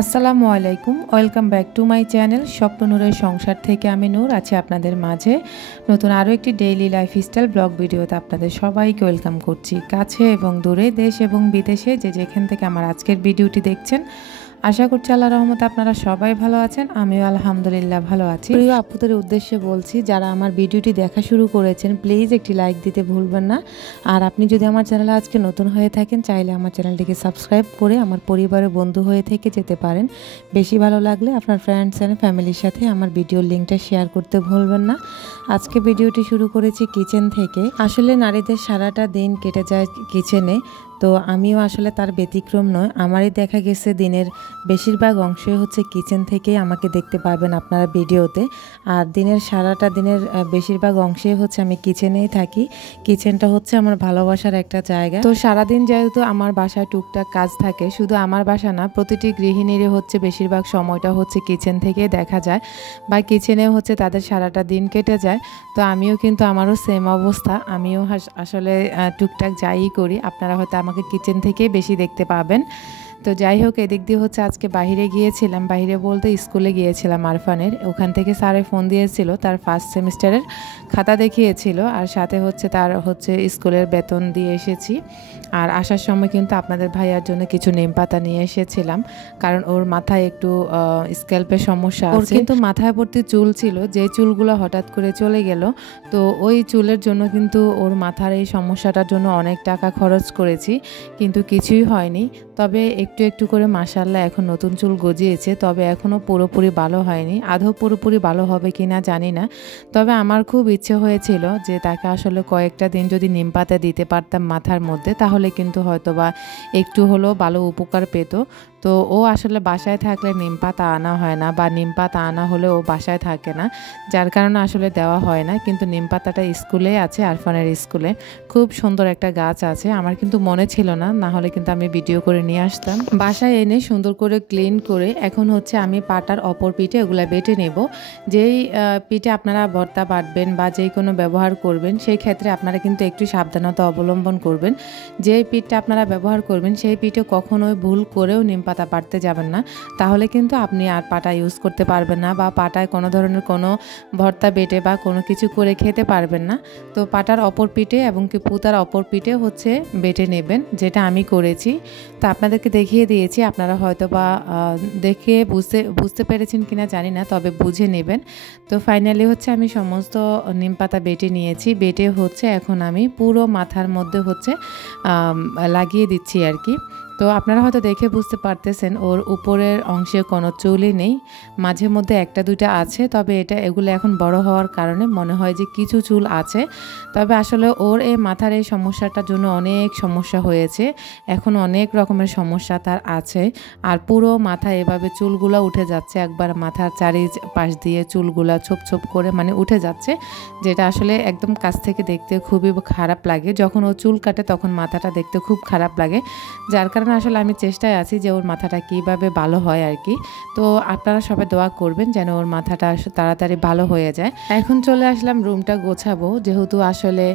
আসসালামু আলাইকুম, welcome back to my channel স্বপ্ন নূরের সংসার থেকে আমি নূর আছি আপনাদের মাঝে নতুন আরও একটি ডেইলি লাইফস্টাইল ব্লগ ভিডিওতে আপনাদের সবাইকে ওয়েলকাম করছি। কাছে এবং দূরে, দেশ এবং বিদেশে যে যেখান থেকে আমার আজকের ভিডিওটি দেখছেন, আশা করছি আল্লাহর রহমতে আপনারা সবাই ভালো আছেন। আমিও আলহামদুলিল্লাহ ভালো আছি। প্রিয় আপুদের উদ্দেশ্যে বলছি, যারা আমার ভিডিওটি দেখা শুরু করেছেন প্লিজ একটি লাইক দিতে ভুলবেন না। আর আপনি যদি আমার চ্যানেলে আজকে নতুন হয়ে থাকেন, চাইলে আমার চ্যানেলটিকে সাবস্ক্রাইব করে আমার পরিবারের বন্ধু হয়ে থেকে যেতে পারেন। বেশি ভালো লাগলে আপনার ফ্রেন্ডস অ্যান্ড ফ্যামিলির সাথে আমার ভিডিওর লিঙ্কটা শেয়ার করতে ভুলবেন না। আজকে ভিডিওটি শুরু করেছি কিচেন থেকে। আসলে নারীদের সারাটা দিন কেটে যায় কিচেনে, তো আমিও আসলে তার ব্যতিক্রম নয়। আমারই দেখা গেছে দিনের বেশিরভাগ অংশই হচ্ছে কিচেন থেকেই আমাকে দেখতে পাবেন আপনারা ভিডিওতে। আর দিনের সারাটা দিনের বেশিরভাগ অংশেই হচ্ছে আমি কিচেনেই থাকি। কিচেনটা হচ্ছে আমার ভালোবাসার একটা জায়গা। তো সারাদিন যেহেতু আমার বাসায় টুকটাক কাজ থাকে, শুধু আমার বাসা না, প্রতিটি গৃহিণীরই হচ্ছে বেশিরভাগ সময়টা হচ্ছে কিচেন থেকেই দেখা যায়, বা কিচেনে হচ্ছে তাদের সারাটা দিন কেটে যায়। তো আমিও কিন্তু আমারও সেম অবস্থা। আমিও আসলে টুকটাক যাই করি, আপনারা হয়তো আমাকে কিচেন থেকেই বেশি দেখতে পাবেন। তো যাই হোক, এদিক দিয়ে হচ্ছে আজকে বাইরে গিয়েছিলাম, বাইরে বলতে স্কুলে গিয়েছিলাম আরফানের। ওখান থেকে স্যারে ফোন দিয়েছিল, তার ফার্স্ট সেমিস্টারের খাতা দেখিয়েছিল, আর সাথে হচ্ছে তার হচ্ছে স্কুলের বেতন দিয়ে এসেছি। আর আসার সময় কিন্তু আপনাদের ভাইয়ার জন্য কিছু নিম পাতা নিয়ে এসেছিলাম, কারণ ওর মাথায় একটু স্ক্যাল্পের সমস্যা আছে। ওর কিন্তু মাথায় ভর্তি চুল ছিল, যে চুলগুলো হঠাৎ করে চলে গেল। তো ওই চুলের জন্য কিন্তু ওর মাথার এই সমস্যাটার জন্য অনেক টাকা খরচ করেছি, কিন্তু কিছুই হয়নি। তবে একটু একটু করে মাশাআল্লাহ এখন নতুন চুল গজিয়েছে, তবে এখনও পুরোপুরি ভালো হয়নি। আদৌ পুরোপুরি ভালো হবে কিনা জানি না। তবে আমার খুব ইচ্ছে হয়েছিল যে তাকে আসলে কয়েকটা দিন যদি নিম পাতা দিতে পারতাম মাথার মধ্যে, তাহলে কিন্তু হয়তোবা একটু হলেও ভালো উপকার পেত। তো ও আসলে বাসায় থাকলে নিম পাতা আনা হয় না, বা নিম পাতা আনা হলে ও বাসায় থাকে না, যার কারণে আসলে দেওয়া হয় না। কিন্তু নিম পাতাটা স্কুলে আছে, আরফানের স্কুলে খুব সুন্দর একটা গাছ আছে। আমার কিন্তু মনে ছিল না, না হলে কিন্তু আমি ভিডিও করে নিয়ে আসতাম। বাসায় এনে সুন্দর করে ক্লিন করে এখন হচ্ছে আমি পাটার অপর পিঠে এগুলা বেটে নেব। যেই পিঠে আপনারা ভর্তা বাটবেন বা যেই কোনো ব্যবহার করবেন, সেই ক্ষেত্রে আপনারা কিন্তু একটু সাবধানতা অবলম্বন করবেন। যেই পিঠটা আপনারা ব্যবহার করবেন সেই পিঠে কখনোই ভুল করেও নিম পাতা পাটতে যাবেন না, তাহলে কিন্তু আপনি আর পাটা ইউজ করতে পারবেন না, বা পাটায় কোনো ধরনের কোনো ভর্তা বেটে বা কোনো কিছু করে খেতে পারবেন না। তো পাটার অপর পিঠে এবং কি পুতার অপর পিঠে হচ্ছে বেটে নেবেন, যেটা আমি করেছি। তো আপনাদেরকে দেখিয়ে দিয়েছি, আপনারা হয়তো বা দেখে বুঝতে পেরেছেন কিনা জানি না, তবে বুঝে নেবেন। তো ফাইনালি হচ্ছে আমি সমস্ত নিম পাতা বেটে নিয়েছি। বেটে হচ্ছে এখন আমি পুরো মাথার মধ্যে হচ্ছে লাগিয়ে দিচ্ছি আর কি। তো আপনারা হয়তো দেখে বুঝতে পারতেছেন ওর উপরের অংশে কোনো চুলই নেই, মাঝে মধ্যে একটা দুইটা আছে, তবে এগুলো এখন বড় হওয়ার কারণে মনে হয় যে কিছু চুল আছে। তবে আসলে ওর এই মাথার এই সমস্যাটার জন্য অনেক সমস্যা হয়েছে, এখন অনেক রকমের সমস্যা তার আছে। আর পুরো মাথায় এভাবে চুলগুলো উঠে যাচ্ছে, একবার মাথার চারিপাশ দিয়ে চুলগুলা ছোপ ছোপ করে মানে উঠে যাচ্ছে, যেটা আসলে একদম কাছ থেকে দেখতে খুবই খারাপ লাগে। যখন ও চুল কাটে তখন মাথাটা দেখতে খুব খারাপ লাগে, যার কারণে আসলে আমি চেষ্টায় আছি যে ওর মাথাটা কীভাবে ভালো হয় আর কি। তো আপনারা সবাই দোয়া করবেন যেন ওর মাথাটা তাড়াতাড়ি ভালো হয়ে যায়। এখন চলে আসলাম রুমটা গোছাবো, যেহেতু আসলে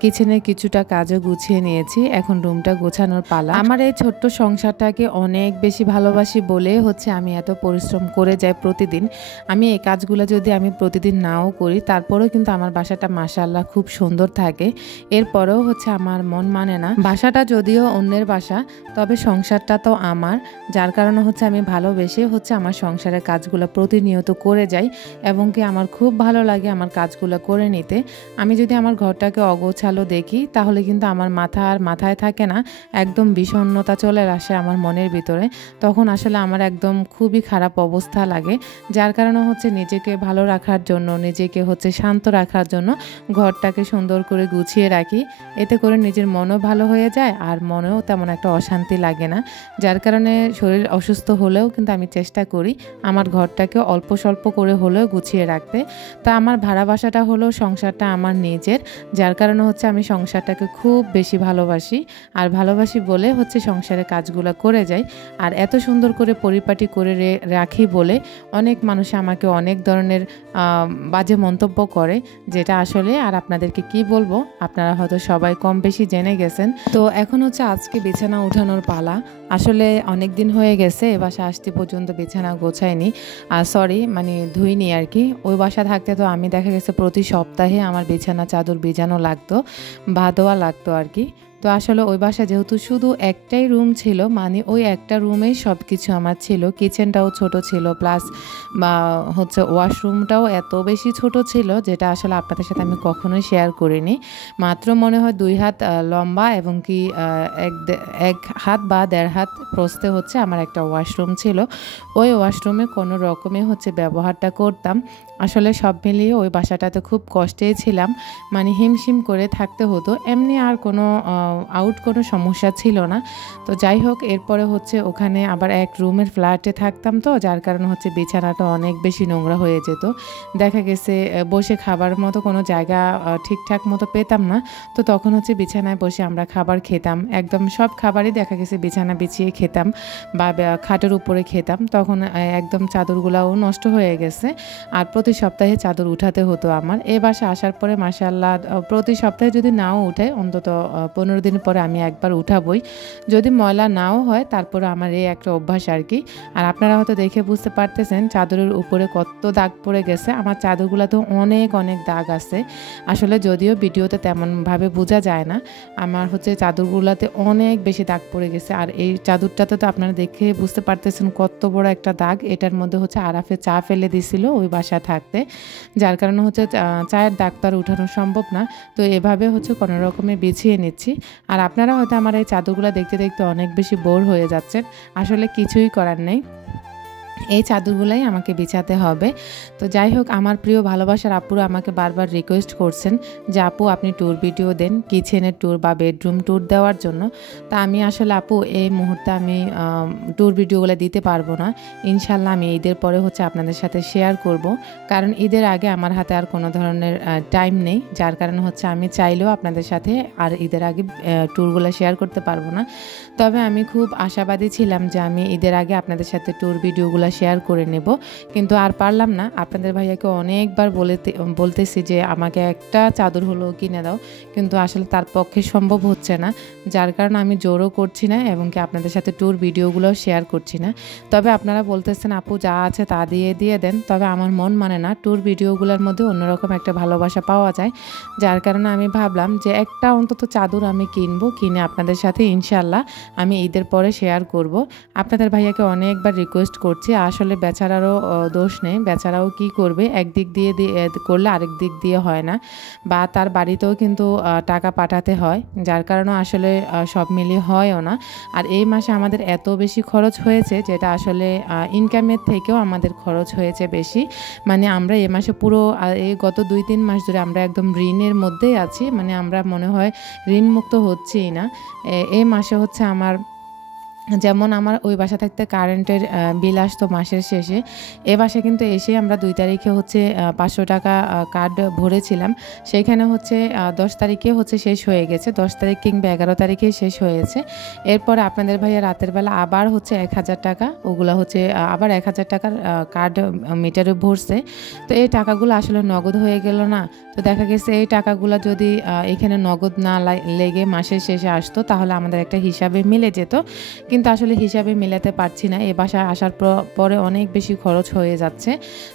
কিচেনে কিছুটা কাজও গুছিয়ে নিয়েছি, এখন রুমটা গোছানোর পালা। আমার এই ছোট্ট সংসারটাকে অনেক বেশি ভালোবাসি বলে হচ্ছে আমি এত পরিশ্রম করে যাই প্রতিদিন। আমি এই কাজগুলো যদি আমি প্রতিদিন নাও করি, তারপরেও কিন্তু আমার বাসাটা মাশাআল্লাহ খুব সুন্দর থাকে। এরপরেও হচ্ছে আমার মন মানে না, বাসাটা যদিও অন্যের বাসা, তবে সংসারটা তো আমার, যার কারণে হচ্ছে আমি ভালোবেসে হচ্ছে আমার সংসারের কাজগুলো প্রতিনিয়ত করে যাই, এবং কি আমার খুব ভালো লাগে আমার কাজগুলো করে নিতে। আমি যদি আমার ঘরটাকে অগোছালো দেখি, তাহলে কিন্তু আমার মাথায় থাকে না, একদম বিষণ্ণতা চলে আসে আমার মনের ভিতরে। তখন আসলে আমার একদম খুবই খারাপ অবস্থা লাগে, যার কারণে হচ্ছে নিজেকে ভালো রাখার জন্য, নিজেকে হচ্ছে শান্ত রাখার জন্য ঘরটাকে সুন্দর করে গুছিয়ে রাখি। এতে করে নিজের মনও ভালো হয়ে যায়, আর মনেও তেমন একটা অশান্তি লাগে না, যার কারণে শরীর অসুস্থ হলেও কিন্তু আমি চেষ্টা করি আমার ঘরটাকে অল্প স্বল্প করে হলেও গুছিয়ে রাখতে। তা আমার ভাড়া বাসাটা হলো, সংসারটা আমার নিজের, যার কারণে হচ্ছে আমি সংসারটাকে খুব বেশি ভালোবাসি, আর ভালোবাসি বলে হচ্ছে সংসারের কাজগুলো করে যাই। আর এত সুন্দর করে পরিপাটি করে রাখি বলে অনেক মানুষ আমাকে অনেক ধরনের বাজে মন্তব্য করে, যেটা আসলে আর আপনাদেরকে কি বলবো, আপনারা হয়তো সবাই কম বেশি জেনে গেছেন। তো এখন হচ্ছে আজকে বিছানা উঠানোর গোছানোর পালা। আসলে অনেক দিন হয়ে গেছে এ বাসা আসতে পর্যন্ত বিছানা গোছাইনি, সরি মানে ধুইনি আর কি। ওই বাসা থাকতে তো আমি দেখা গেছে প্রতি সপ্তাহে আমার বিছানা চাদর ভিজানো লাগতো বা ধোয়া লাগতো আর কি। তো আসলে ওই বাসা যেহেতু শুধু একটাই রুম ছিল, মানে ওই একটা রুমেই সব কিছু আমার ছিল, কিচেনটাও ছোট ছিল, প্লাস বা হচ্ছে ওয়াশরুমটাও এত বেশি ছোট ছিল যেটা আসলে আপনাদের সাথে আমি কখনোই শেয়ার করিনি। মাত্র মনে হয় 2 হাত লম্বা এবং কি এক হাত বা 1.5 হাত প্রস্থে হচ্ছে আমার একটা ওয়াশরুম ছিল। ওই ওয়াশরুমে কোনো রকমে হচ্ছে ব্যবহারটা করতাম। আসলে সব মিলিয়ে ওই বাসাটাতে খুব কষ্টেই ছিলাম, মানে হিমশিম করে থাকতে হতো। এমনি আর কোনো কোনো সমস্যা ছিল না। তো যাই হোক, এরপরে হচ্ছে ওখানে আবার এক রুমের ফ্ল্যাটে থাকতাম, তো যার কারণে হচ্ছে বিছানাটা অনেক বেশি নোংরা হয়ে যেত। দেখা গেছে বসে খাবার মতো কোনো জায়গা ঠিকঠাক মতো পেতাম না। তো তখন হচ্ছে বিছানায় বসে আমরা খাবার খেতাম, একদম সব খাবারই দেখা গেছে বিছানা বিছিয়ে খেতাম বা খাটের উপরে খেতাম। তখন একদম চাদরগুলাও নষ্ট হয়ে গেছে, আর প্রতি সপ্তাহে চাদর উঠাতে হতো আমার। এ বাসা আসার পরে মাশাআল্লাহ প্রতি সপ্তাহে যদি নাও উঠাই, অন্তত 15 দিন পরে আমি একবার উঠাবই। যদি ময়লা নাও হয় তারপরে আমার এই একটা অভ্যাস আর কি। আর আপনারা হয়তো দেখে বুঝতে পারতেছেন চাদরের উপরে কত দাগ পড়ে গেছে। আমার চাদরগুলোতে অনেক অনেক দাগ আছে। আসলে যদিও ভিডিওতে তেমনভাবে বোঝা যায় না, আমার হচ্ছে চাদরগুলোতে অনেক বেশি দাগ পড়ে গেছে। আর এই চাদরটাতে তো আপনারা দেখে বুঝতে পারতেছেন কত বড় একটা দাগ। এটার মধ্যে হচ্ছে আরাফে চা ফেলে দিছিল ওই বাসায় থাকতে, যার কারণে হচ্ছে চায়ের দাগ তো আর উঠানো সম্ভব না। তো এভাবে হচ্ছে কোনো রকমে বিছিয়ে নিচ্ছি। আর আপনারা হয়তো আমার এই চাদরগুলো দেখতে দেখতে অনেক বেশি বোর হয়ে যাচ্ছেন। আসলে কিছুই করার নেই, এই চাদরগুলাই আমাকে বিছাতে হবে। তো যাই হোক, আমার প্রিয় ভালোবাসার আপুরা আমাকে বারবার রিকোয়েস্ট করছেন যে আপু আপনি ট্যুর ভিডিও দেন, কিচেনের ট্যুর বা বেডরুম ট্যুর দেওয়ার জন্য। তা আমি আসলে আপু এই মুহূর্তে আমি ট্যুর ভিডিওগুলো দিতে পারবো না। ইনশাল্লাহ আমি ঈদের পরে হচ্ছে আপনাদের সাথে শেয়ার করব, কারণ ঈদের আগে আমার হাতে আর কোনো ধরনের টাইম নেই, যার কারণে হচ্ছে আমি চাইলেও আপনাদের সাথে আর ঈদের আগে ট্যুরগুলো শেয়ার করতে পারবো না। তবে আমি খুব আশাবাদী ছিলাম যে আমি ঈদের আগে আপনাদের সাথে ট্যুর ভিডিওগুলো শেয়ার করে নেব, কিন্তু আর পারলাম না। আপনাদের ভাইয়াকে অনেকবার বলতেছি যে আমাকে একটা চাদর হলো কিনে দাও, কিন্তু আসলে তার পক্ষে সম্ভব হচ্ছে না, যার কারণে আমি জোরও করছি না এবং কি আপনাদের সাথে ট্যুর ভিডিওগুলো শেয়ার করছি না। তবে আপনারা বলতেছেন আপু যা আছে তা দিয়ে দেন, তবে আমার মন মানে না। ট্যুর ভিডিওগুলোর মধ্যে অন্যরকম একটা ভালোবাসা পাওয়া যায়, যার কারণে আমি ভাবলাম যে একটা অন্তত চাদর আমি কিনে আপনাদের সাথে ইনশাল্লাহ আমি ঈদের পরে শেয়ার করব। আপনাদের ভাইয়াকে অনেকবার রিকোয়েস্ট করছি, আসলে বেচারারও দোষ নেই, বেচারাও কি করবে, একদিক দিয়ে করলে আরেক দিক দিয়ে হয় না, বা তার বাড়িতেও কিন্তু টাকা পাঠাতে হয়, যার কারণে আসলে সব মিলিয়ে হয়ও না। আর এই মাসে আমাদের এত বেশি খরচ হয়েছে যেটা আসলে ইনকামের থেকেও আমাদের খরচ হয়েছে বেশি। মানে আমরা এই মাসে পুরো এই গত 2-3 মাস ধরে আমরা একদম ঋণের মধ্যেই আছি, মানে আমরা মনে হয় ঋণ মুক্ত হচ্ছিই না। এই মাসে হচ্ছে যেমন আমার ওই বাসা থাকতে কারেন্টের বিল আসতো মাসের শেষে, এ বাসা কিন্তু এসে আমরা 2 তারিখে হচ্ছে 500 টাকা কার্ড ভরেছিলাম, সেইখানে হচ্ছে 10 তারিখে হচ্ছে শেষ হয়ে গেছে, 10 তারিখ কিংবা 11 তারিখে শেষ হয়েছে। এরপরে আপনাদের ভাইয়া রাতের বেলা আবার হচ্ছে 1000 টাকা, ওগুলো হচ্ছে আবার 1000 টাকার কার্ড মিটারে ভরছে। তো এই টাকাগুলো আসলে নগদ হয়ে গেল না। তো দেখা গেছে এই টাকাগুলো যদি এখানে নগদ না লেগে মাসের শেষে আসতো তাহলে আমাদের একটা হিসাবে মিলে যেত, কিন্তু আসলে হিসাবে মেলাতে পারছি না। এ বাসায় আসার পরে অনেক বেশি খরচ হয়ে যাচ্ছে।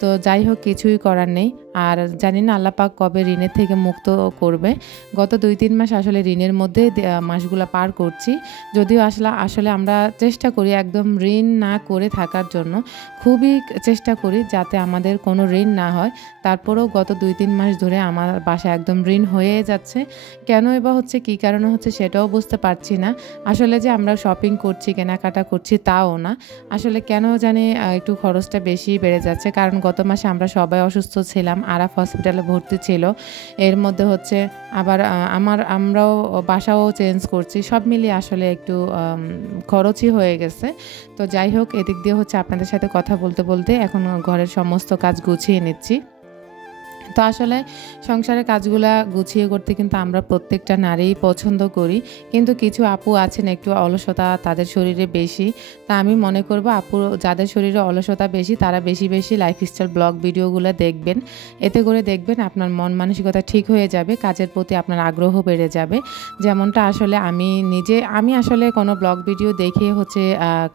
তো যাই হোক, কিছুই করার নেই। আর জানি না আল্লাহ পাক কবে ঋণের থেকে মুক্ত করবে। গত 2-3 মাস আসলে ঋণের মধ্যে মাসগুলো পার করছি, যদিও আসলে আমরা চেষ্টা করি একদম ঋণ না করে থাকার জন্য, খুবই চেষ্টা করি যাতে আমাদের কোনো ঋণ না হয়। তারপরেও গত 2-3 মাস ধরে আমার বাসায় একদম ঋণ হয়ে যাচ্ছে। কেন বা হচ্ছে, কী কারণে হচ্ছে সেটাও বুঝতে পারছি না। আসলে যে আমরা শপিং করছি, কেনাকাটা করছি তাও না, আসলে কেন জানি একটু খরচটা বেশি বেড়ে যাচ্ছে। কারণ গত মাসে আমরা সবাই অসুস্থ ছিলাম, আরাফ হসপিটালে ভর্তি ছিল, এর মধ্যে হচ্ছে আবার আমরাও বাসাও চেঞ্জ করছি, সব মিলিয়ে আসলে একটু খরচই হয়ে গেছে। তো যাই হোক, এদিক দিয়ে হচ্ছে আপনাদের সাথে কথা বলতে বলতে এখন ঘরের সমস্ত কাজ গুছিয়ে নিচ্ছি। তো আসলে সংসারের কাজগুলা গুছিয়ে করতে কিন্তু আমরা প্রত্যেকটা নারীই পছন্দ করি, কিন্তু কিছু আপু আছেন একটু অলসতা তাদের শরীরে বেশি। তা আমি মনে করব আপু যাদের শরীরে অলসতা বেশি তারা বেশি বেশি লাইফস্টাইল ব্লগ ভিডিওগুলো দেখবেন। এতে করে দেখবেন আপনার মন মানসিকতা ঠিক হয়ে যাবে, কাজের প্রতি আপনার আগ্রহ বেড়ে যাবে। যেমনটা আসলে আমি আসলে কোনো ব্লগ ভিডিও দেখে হচ্ছে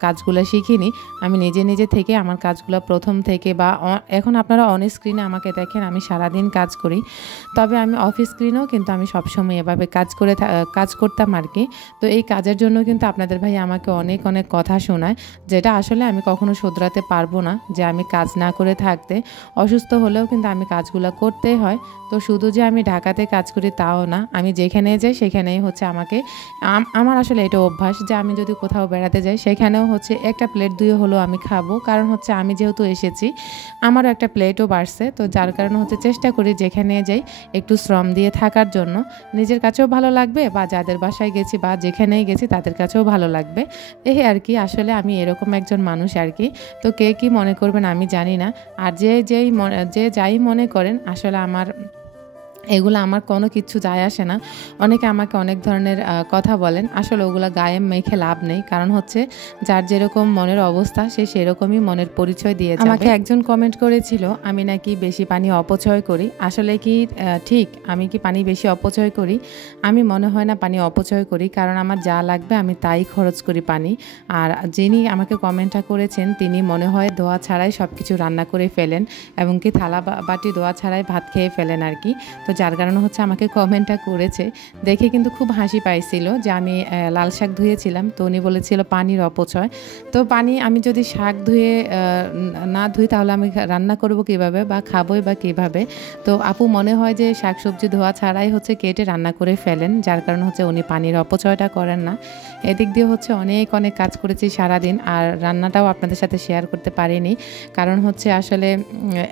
কাজগুলো শিখিনি। আমি নিজে নিজে থেকে আমার কাজগুলো প্রথম থেকে বা এখন আপনারা অন স্ক্রিনে আমাকে দেখেন, আমি সারাদিন কাজ করি। তবে আমি অফ স্ক্রিনেও কিন্তু আমি সবসময় এভাবে কাজ করতাম আর কি। তো এই কাজের জন্য কিন্তু আপনাদের ভাই আমাকে অনেক অনেক কথা শোনায়, যেটা আসলে আমি কখনো শুধরাতে পারবো না যে আমি কাজ না করে থাকতে। অসুস্থ হলেও কিন্তু আমি কাজগুলো করতেই হয়। তো শুধু যে আমি ঢাকাতে কাজ করি তাও না, আমি যেখানে যাই সেখানেই হচ্ছে আমার আসলে এটা অভ্যাস যে আমি যদি কোথাও বেড়াতে যাই সেখানেও হচ্ছে একটা প্লেট দুয়ে হলেও আমি খাবো, কারণ হচ্ছে আমি যেহেতু এসেছি আমারও একটা প্লেটও বাড়ছে। তো যার কারণে হচ্ছে চেষ্টা করি যেখানে যাই একটু শ্রম দিয়ে থাকার জন্য, নিজের কাছেও ভালো লাগবে বা যাদের বাসায় গেছি বা যেখানেই গেছি তাদের কাছেও ভালো লাগবে। এই আর কি, আসলে আমি এরকম একজন মানুষ আর কি। তো কে কী মনে করবেন আমি জানি না। আর যে যাই মনে করেন, আসলে এগুলো আমার কোনো কিছু যায় আসে না। অনেকে আমাকে অনেক ধরনের কথা বলেন, আসলে ওগুলো গায়ে মেখে লাভ নেই, কারণ হচ্ছে যার যেরকম মনের অবস্থা সে সেরকমই মনের পরিচয় দিয়ে যাবে। আমাকে একজন কমেন্ট করেছিল আমি নাকি বেশি পানি অপচয় করি। আসলে কি ঠিক আমি কি পানি বেশি অপচয় করি? আমি মনে হয় না পানি অপচয় করি, কারণ আমার যা লাগবে আমি তাই খরচ করি পানি। আর যিনি আমাকে কমেন্টটা করেছেন তিনি মনে হয় ধোয়া ছাড়াই সব কিছু রান্না করে ফেলেন, এবং কি থালা বাটি ধোয়া ছাড়াই ভাত খেয়ে ফেলেন আর কি। তো যার কারণে হচ্ছে আমাকে কমেন্টটা করেছে, দেখে কিন্তু খুব হাসি পাইছিল যে আমি লাল শাক ধুয়েছিলাম। তো উনি বলেছিল পানির অপচয়। তো পানি আমি যদি শাক ধুয়ে না ধুই তাহলে আমি রান্না করব কিভাবে বা খাবোই বা কিভাবে? তো আপু মনে হয় যে শাকসবজি ধোয়া ছাড়াই হচ্ছে কেটে রান্না করে ফেলেন, যার কারণে হচ্ছে উনি পানির অপচয়টা করেন না। এদিক দিয়ে হচ্ছে অনেক অনেক কাজ করেছি সারাদিন, আর রান্নাটাও আপনাদের সাথে শেয়ার করতে পারিনি, কারণ হচ্ছে আসলে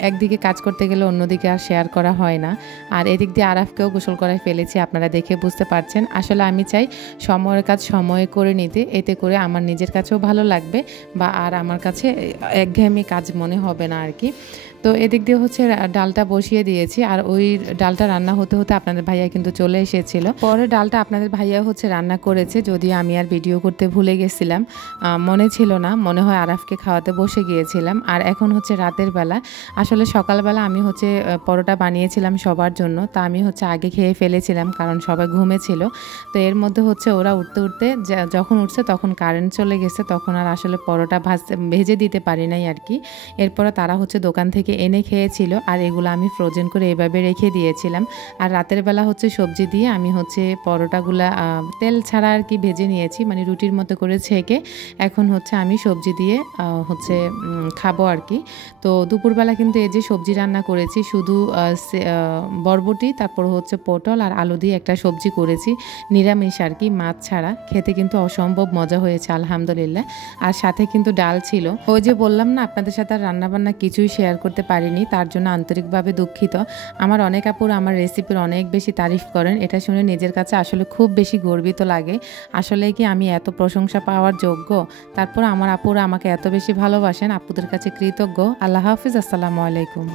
একদিকে কাজ করতে গেলে অন্যদিকে আর শেয়ার করা হয় না। আর এদিক দিয়ে আরাফকেও গোসল করায় ফেলেছি, আপনারা দেখে বুঝতে পারছেন। আসলে আমি চাই সময়ের কাজ সময়ে করে নিতে, এতে করে আমার নিজের কাছেও ভালো লাগবে বা আর আমার কাছে একঘেয়েমি কাজ মনে হবে না আর কি। তো এদিক দিয়ে হচ্ছে ডালটা বসিয়ে দিয়েছি, আর ওই ডালটা রান্না হতে হতে আপনাদের ভাইয়া কিন্তু চলে এসেছিল। পরে ডালটা আপনাদের ভাইয়া হচ্ছে রান্না করেছে, যদি আমি আর ভিডিও করতে ভুলে গেছিলাম, মনে ছিল না, মনে হয় আরাফকে খাওয়াতে বসে গিয়েছিলাম। আর এখন হচ্ছে রাতের বেলা, আসলে সকালবেলা আমি হচ্ছে পরোটা বানিয়েছিলাম সবার জন্য, তা আমি হচ্ছে আগে খেয়ে ফেলেছিলাম কারণ সবাই ঘুমেছিল। তো এর মধ্যে হচ্ছে ওরা উঠতে উঠতে যখন উঠছে তখন কারেন্ট চলে গেছে, তখন আর আসলে পরোটা ভেজে দিতে পারি নাই আর কি। এরপরে তারা হচ্ছে দোকান থেকে এনে খেয়েছিল, আর এগুলো আমি ফ্রোজেন করে এভাবে রেখে দিয়েছিলাম। আর রাতের বেলা হচ্ছে সবজি দিয়ে আমি হচ্ছে পরোটাগুলা তেল ছাড়া আর কি ভেজে নিয়েছি, মানে রুটির মতো করে ছেঁকে এখন হচ্ছে আমি সবজি দিয়ে হচ্ছে খাবো আর কি। তো দুপুরবেলা কিন্তু এই যে সবজি রান্না করেছি, শুধু বরবটি, তারপর হচ্ছে পটল আর আলু দিয়ে একটা সবজি করেছি, নিরামিষ আর কি, মাছ ছাড়া। খেতে কিন্তু অসম্ভব মজা হয়েছে আলহামদুলিল্লাহ। আর সাথে কিন্তু ডাল ছিল। ওই যে বললাম না আপনাদের সাথে আর রান্নাবান্না কিছুই শেয়ার করতে পারিনি, তার জন্য আন্তরিকভাবে দুঃখিত। আমার অনেক আপুর আমার রেসিপির অনেক বেশি তারিফ করেন, এটা শুনে নিজের কাছে আসলে খুব বেশি গর্বিত লাগে। আসলে কি আমি এত প্রশংসা পাওয়ার যোগ্য? তারপর আমার আপুরা আমাকে এত বেশি ভালোবাসেন, আপুদের কাছে কৃতজ্ঞ। আল্লাহ হাফিজ, আসসালামু আলাইকুম।